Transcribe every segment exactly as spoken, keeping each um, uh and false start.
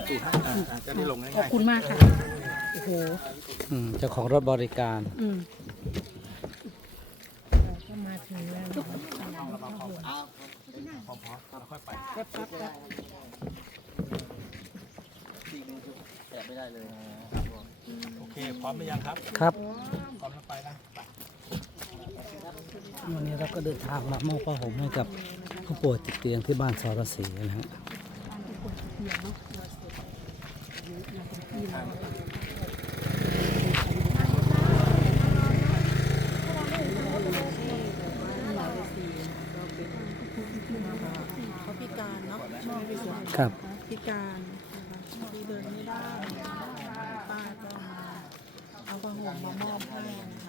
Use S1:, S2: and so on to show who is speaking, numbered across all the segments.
S1: ประตูให้จะได้ลงง่ายๆ
S2: ขอบคุณมากค่ะโอ้โห
S3: อืมเจ้าของรถบริการ
S2: อืมเราก็มาถึงแล้วนะคะ
S1: พร้อมๆแล้วค่อยไป
S2: แป๊บแป๊บแป๊บ
S1: แไม่ได้เลยโอเคพร้อมหรือยังครับ
S3: ครับ
S1: พร้อมแล้วไปนะไป
S3: วันนี้เราก็เดินทางมามอบผ้าห่มให้กับผู้ป่วยติดเตียงที่บ้านสรศรีนะฮะ
S4: เขาพิการเนาะใช่ไหมพี่เสือ
S3: ครับ
S4: พิการนะคะที่เดินไม่ได้ป้าก็มาเอาผ้าห่มมามอบให้นะคะ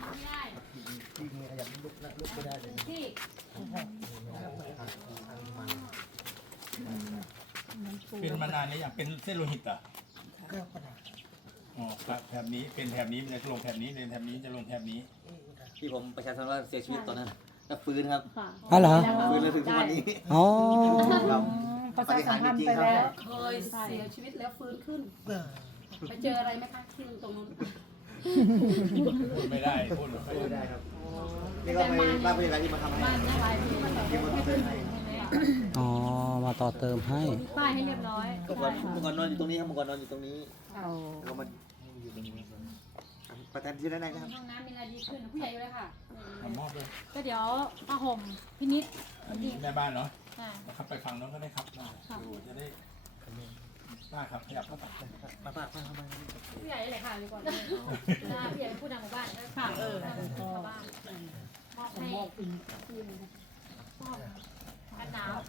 S1: เป็นมานานแล้วอย่างเป็นเส้นโลหิตเหรออ๋อครับแถบนี้เป็นแถบนี้มันจะลงแถบนี้เป็นแถบนี้จะลงแถบนี้
S5: ที่ผมประชาสัมพันธ์ว่าเสียชีวิตตอนนั้นแล้วฟื้นครับ
S3: อ๋อเหรอ
S5: ฟื้นเลยถึงทุกวันนี้
S3: อ๋อ
S5: ครับ
S2: ประชาสัมพันธ์ไปแล้ว
S6: เคยเสียชีวิตแล้วฟื้นขึ้น ไปเจออะไรไหมคะที่ตรงนู้น
S1: พูดไม่ได้พูดไม่ได้
S5: ได้ครับนี่ก็ไปบ้านพยาบาลที่มาทำให้
S6: บ้านอะไรที่มัน
S5: ที่มาทำให้
S3: อ๋อ มาต่อเติมให้
S6: ป้ายให้เรียบร้อย
S5: เมื่อก่อนเมื่อก่อนนอนอยู่ตรงนี้ครับเมื่อก่อนนอนอยู่ตรงนี้แล้วก็มาอยู่ตรงนี้ประธานที่ได้ไหนนะครับ
S6: ห้องน้ำมีอะไรดีขึ้นผู้ใหญ่อยู่เลยค่ะ
S1: มอบเลย
S6: ก็เดี๋ยวผ้าห่มพินิษ
S1: อันนี้แม่บ้านเนาะ
S6: อ่า
S1: นะครับไปฟังน้องก็ได้ครับดูจะได้ได้ครับขยับเข้าไป
S5: มาป้าป้ามา
S6: ผู้ใหญ่เลยค่ะดีกว่าผู้ใหญ่เป็นผู้นำหมู่บ้านค่ะเออชาวบ้านมอบให้ทีมมอบกันหนาวค่ะ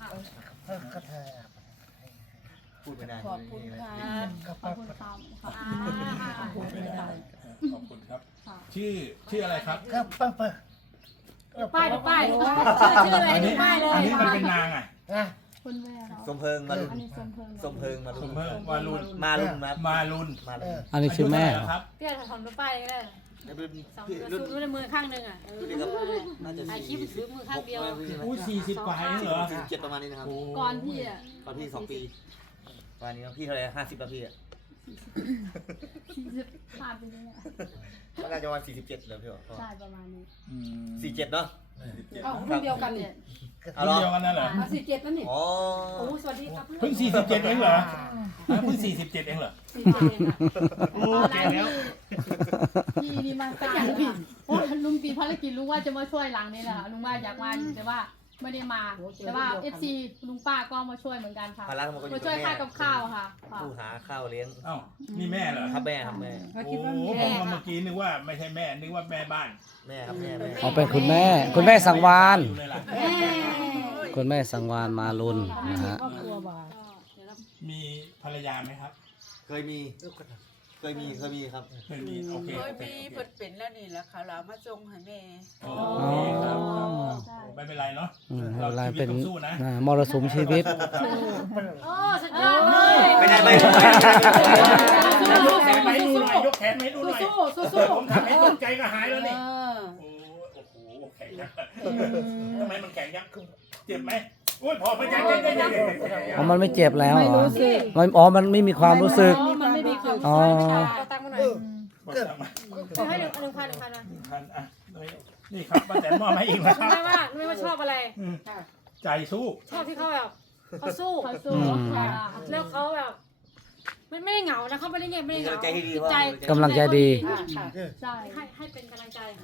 S5: พูดไม่ได้
S4: ขอบคุณค่ะ
S6: ขอบคุณครับขอบคุณ
S1: ไม่ได้ขอบคุณครับ ชื่อชื่ออะไรครับ
S6: ป้ายดูป้ายชื่อชื่ออะไร
S1: อัน
S6: ดู
S1: นี้
S6: ป้ายเลย
S1: อันนี้มันเป็นนางอ่ะ
S6: คุณแม่เรา
S5: สมเพิงมาลุน
S6: อันนี้สมเพิง
S5: สมเพิงมา
S1: ส
S5: ลุ
S1: ม
S5: น
S1: เพิ่มวารุณ
S5: มาลุนมา
S1: มารุน
S5: มาลุน
S3: อันนี้ชื่อแม่
S1: ายุ
S3: เหร
S1: เท่าไหร่
S3: อ
S1: ครับ
S6: เตี้ยทำดูป้ายก็ได้
S5: แล้วเป็น
S6: สอง
S5: พี่
S6: รุ่
S5: รุ่
S6: น
S5: น
S6: รุ่นมือข้างหนึ่งอ่ะ
S5: รุ่นนี้ครับน่าจะ
S6: ถ่ายคลิปถือมือข้างเดียว
S1: อู้สี่สิบกว่าเองเหรอ
S5: สี่เจ็ดประมาณนี้นะครับ
S6: ก่อนพี่อ่ะ
S5: ตอนพี่สองปีประมาณนี้ครับพี่เท่าไหร่ห้าสิบแล้วพี่อ่ะ
S6: สี่สิบผ่านไปเลยอ่ะ
S5: ก็น่าจะประมาณสี่สิบเจ็ดแล้วพี่บอก
S6: ใช่ประมาณนี้
S5: สี่เจ็ดเนาะ
S6: เอารุ่นเดียวกันเนี่ย
S5: เอา
S1: รุ่น
S5: เหรอ
S1: เดียวกันนั่นเหรอ
S6: เอาสี่เจ็ดนั่นนี่
S5: อ๋อ
S6: โอ้สวัสดีครับ
S1: เพิ่งสี่สิบเจ็ดเองเหรอฮะเพิ่งสี่สิบเจ็ดเองเหรอ
S6: สี่เจ็ดเองอ่ะตอนนั้นพี่พี่นี่มาขยันพี่โอ้ลุงตีภารกิจลุงว่าจะมาช่วยหลังนี่แหละลุงว่าอยากมาอยู่แต่ว่าไม่ได้มาแต่ว่าเอฟซีลุงป้าก็มาช่วยเหมือนกันค่ะ
S5: ภาระทั้งหมดก็อ
S6: มา
S5: ยู่
S6: ช่วย
S5: กับ
S6: ค่า
S5: แม่
S6: กับข้าวค่ะ
S5: ผู้หาข้าวเลี้ยง
S1: อ้าวนี่แม่เหรอ
S5: ครับแม่ครับแม่
S1: โอ้โหผมว่าเมื่อกี้นึกว่าไม่ใช่แม่นึกว่าแม่บ้าน
S5: แม่ครับแม่แม่
S3: อ๋อเป็นคุณแม่ คุณแม่สังวาน
S1: อยู่เลยล่ะ
S3: คุณแม่สังวานมาลุนนะฮะ
S2: ครอบครัวบ่า
S1: มีภรรยาไหมครับ
S5: เคยมีเคยมีเคยมีครับ
S1: เคยมีโอเค
S4: เคย
S1: โอเค
S4: มีเพิ่นเป็นแล้วนี่แหละค่ะเรามาจงให้แม่
S1: โอเคครับไม่เป็นไรเนาะ
S3: อืม
S1: เรา
S3: อะไร
S1: ชีวิ
S3: เป็
S1: ต
S3: น
S1: ต้องสู้นะ
S3: อ่ามรสุมชีวิต
S6: โอ้สุดยอดเลย
S5: ไม่ได้ไม่ได้
S1: ยกแขนไปดูหน่อยยกแขนไปดูหน่อย
S6: สู้สู้สู้
S1: ผมทำให้ตกใจก็หายแล้วนี่
S4: เออ
S1: โอ้โหแข็งยักษ์ทำไมมันแข็งยักษ์เจ็บไหมโอ้ยพอไม่แข็งยักษ์ยักษ์ยักษ์
S3: อ๋อ มันไม่เจ็บแล้วเหรอ
S2: ไม่รู้สึก
S3: มันอ๋อ มันไม่มีความรู้สึก
S6: มันไม่มีความ
S3: อ๋อ
S6: ก็ตั้งมาหน่อยขอให้หนึ่งหนึ่งพันหนึ่งพันนะ
S1: พันอ่ะนี่ครับป้าแตนมอบให้อีกแล้ว
S6: รู้ไหมว่ารู้ไหมว่าชอบอะไร
S1: ใจสู้
S6: ชอบที่เขาแบบเขาสู้เขาสู้
S3: อืม
S6: แล้วเขาแบบไม่ไม่ได้เหงานะเขาไม่ได้เงียบไม่ได้เหงา
S5: ใจที่ดีว่า
S3: กำลังใจดี
S6: ใช่ให้ให้เป็นกำลังใจค่ะ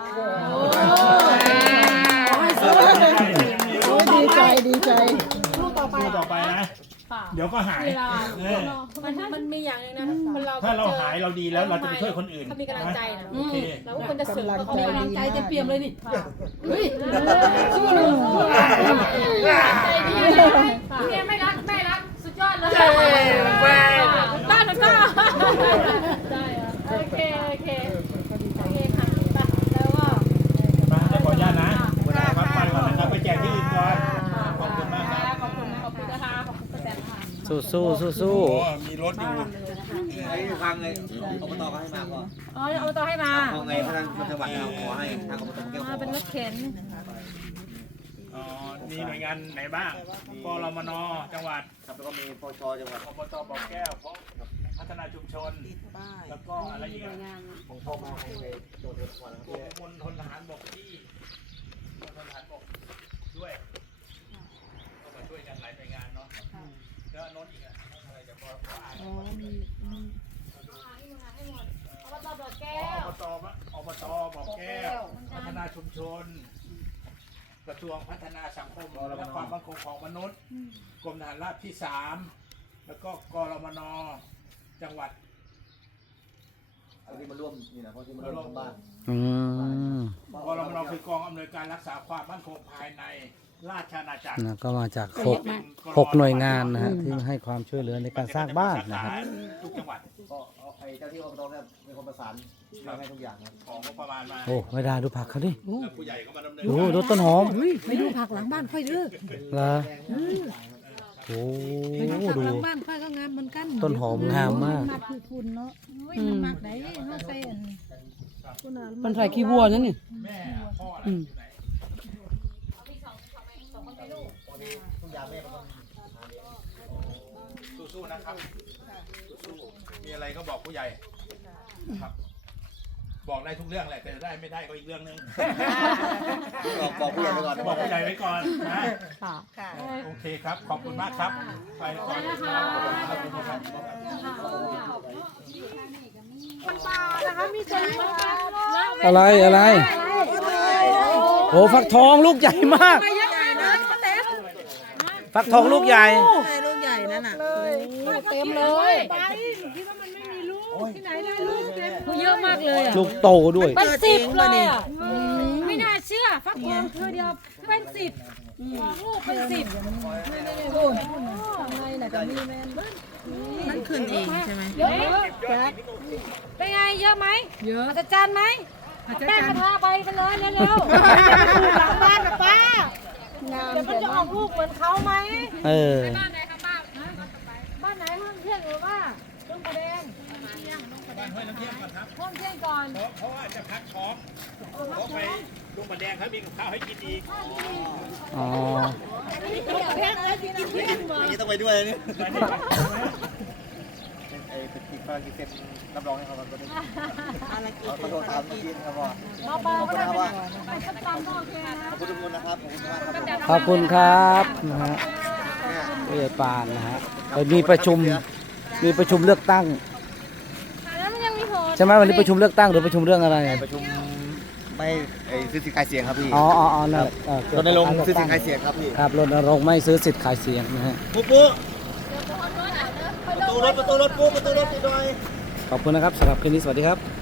S2: โอ้ยดีใจดีใจ
S6: สู้ต่อไป
S1: สู้ต่อไปนะ
S6: ค่ะ
S1: เดี๋ยวก็หาย
S6: เวลา
S1: เออ
S6: มันมันมีอย่างหนึงนะคนเรา
S1: ถ้าเราหายเราดีแล้วเราจะไปช่วยคนอื่น
S6: เขามีกำลังใจนะ
S1: โอเค
S6: เราก็ควรจะเสริมเขา
S2: กำลังใจ
S6: มีกำลังใจจะเปลี่ยมเลยนี่เฮ้ย
S2: สู้เลย
S6: ใจดีเลยเมียไม่รักแม่รักสุดยอดเลยบ้านมันก็ได้โอเคโอเคโอเคค่ะแล้วก็
S1: มาขออนุญาตนะพักไปก่อนนะครับไปแจกที่อื่นก่อนขอบคุณมากครับ
S6: ขอบคุณขอบคุณนะคะขอบคุณป้าแตนค่ะ
S3: สู้สู้สู้สู้
S1: โอ้มีรถอยู่
S5: ไอ้ฟังเลยอบตก็ให้มาพ่อ
S6: อ๋อเอาต่อให้มา
S5: เอาไงพนักงานจังหวัดเอาขอให้ทางอบตแก้วข
S6: มา
S5: อ
S6: เป็นรถเข็น
S1: อ๋อมีหน่วยงานไหนบ้างกรมนจังหวัด
S5: ครับแล้วก็มีปชจังหวัด
S1: อบตบ่อแก้วพัฒนาชุมชน
S4: ติดป้าย
S1: แล้วก็อะไรอีกอะ
S5: ผมเข้ามาให้ไปโจทย์เรื่องวัน
S1: กรมมณฑลทหารบกที่มณฑลทหารบกด้วยก็มาช่วยกันหลายหน่วยงานเนาะแล้วโน้นอีกอะอะไรจะบอกว่า
S4: อ๋อมีมี
S6: อบตบ่อแก้
S1: อ๋อ
S6: ว
S1: อบตอบตบ่อแก้ว พัฒนาชุมชน กระทรวงพัฒนาสังคมและความมั่นคงของมนุษย์ กรมทหารราบที่สามแล้วก็กรมนจังหวัด
S5: เอาที่มาร่วมนี่นะเพราะที่มาร่วมทำบ้าน
S3: อืม
S1: กรมนคือกองอำนวยการรักษาความมั่นคงภายในราชอาณาจักร
S3: นะก็มาจากหกหกหน่วยงานนะฮะที่ให้ความช่วยเหลือในการสร้างบ้านนะครับ
S1: ทุกจังหวัด
S5: ก็เอาไอ้เจ้าที่อบตเนี่ยเป็นคนประสานเรื่องให้ทุกอย่างครับ
S1: ของงบประมาณมา
S3: โอ้ไม่ได้ดูผักเขาดิ
S1: แล้วผู้ใหญ่ก็มาดำเนิน
S3: ดู
S1: การ
S3: ดูต้นหอม
S2: ไปดูผักหลังบ้านค่อยเด้อ
S3: เหรอโอ้
S2: ไปดูผัก
S3: ดู
S2: หลังบ้านค่อยก็งามเหมือนกัน
S3: ต้นหอมงามมาก
S2: มักคือคุณเนาะอุ้ยมันมักได้เฮาใส่อัน
S7: มันใส่ขี้วัวนั่นนี่
S1: แม่พ่ออะไรอยู่ไหน
S5: ทุกอย่างแม่เป็นคน
S1: สู้ๆนะครับสู้ๆมีอะไรก็บอกผู้ใหญ่ครับ บอกได้ทุกเรื่องแหละแต่ได้ไม่ได้ก็อีกเรื่องหนึง
S5: บอกบอกผู้ใหญ่ไปก่อน
S1: บอกผู้ใหญ่ไว้ก่อนนะ
S4: ค่ะ
S1: โอเคครับ ขอบคุณมากครับ ไปก่อนนะครับขอบคุณครับ
S4: มันปลานะคะมีใจมาก
S3: อะไรอะไรโอ้ฟักทองลูกใหญ่มาก ฟักทองลูกใหญ่
S4: ใช่ลูกใหญ่นั่นน่ะ
S2: เต็มเลยเยอะมากเลยอ่ะ
S3: ลูกโตด้วย
S4: เป็นสิบเลยอ่ะ
S2: ไม่น่าเชื่อฟักทองเธอเดียวเป็นสิบลูกเป็นสิบโอ้ทำไงน่ะจะมีแมนเบิ้ล
S4: มันขึ้นเองใช่ไหม
S2: เยอะเป็นไงเยอะไหมเยอะอาจารย์ไหมแป้งกระทาไปกันเลยเร็วๆหลังบ้านนะป้าเดี๋ยวมันจะออกลูกเหมือนเขาไหม
S3: เออ
S6: บ้านไหนครับป้า
S2: บ้านไหนห้องเที่ยงหรือว่าต้นประแดง
S1: บ้านห้วยน้ำเที่ยงก่อนครับ
S2: ห้องเที่ยงก่อน
S1: เพราะเพราะว่าจะพักท้องเพราะไปลุงมาแดงเขามีกับข้าวให้กินอีก
S3: อ๋อ
S5: นี่ต้องไปด้วยนี่ไอ้เป็นกินข้าวกินเซ็นรับรองให้เขาก็ได้
S4: อะไรกิน
S5: เขาโทรตามเมื่อกี้นะครับว่า
S2: เราเบาก็ได้ไปสักตามก็โอเคนะ
S5: ขอบคุณทุกคนนะครับขอบคุณมากครับ
S3: ขอบคุณครับนะฮะผู้ใหญ่ปานนะฮะไปมีประชุมมีประชุมเลือกตั้ง
S2: แล้วมันยังมีโหด
S3: ใช่ไหมวันนี้ประชุมเลือกตั้งหรือประชุมเรื่องอะไร
S5: ประชุมไม่ไอ้ซื้อสิทธิ์ขายเสียงครับพี่
S3: อ๋ออ๋ออ๋อนั่นแหละเออ
S5: รณรงค์ซื้อสิทธิ์ขายเสียงครับพี่
S3: ครับรณรงค์ไม่ซื้อสิทธิ์ขายเสียงนะฮะ
S5: ปุ๊บปุ๊บประตูรถประตูรถปุ๊บประตูรถติดหน่อย
S3: ขอบคุณนะครับสำหรับคืนนี้สวัสดีครับ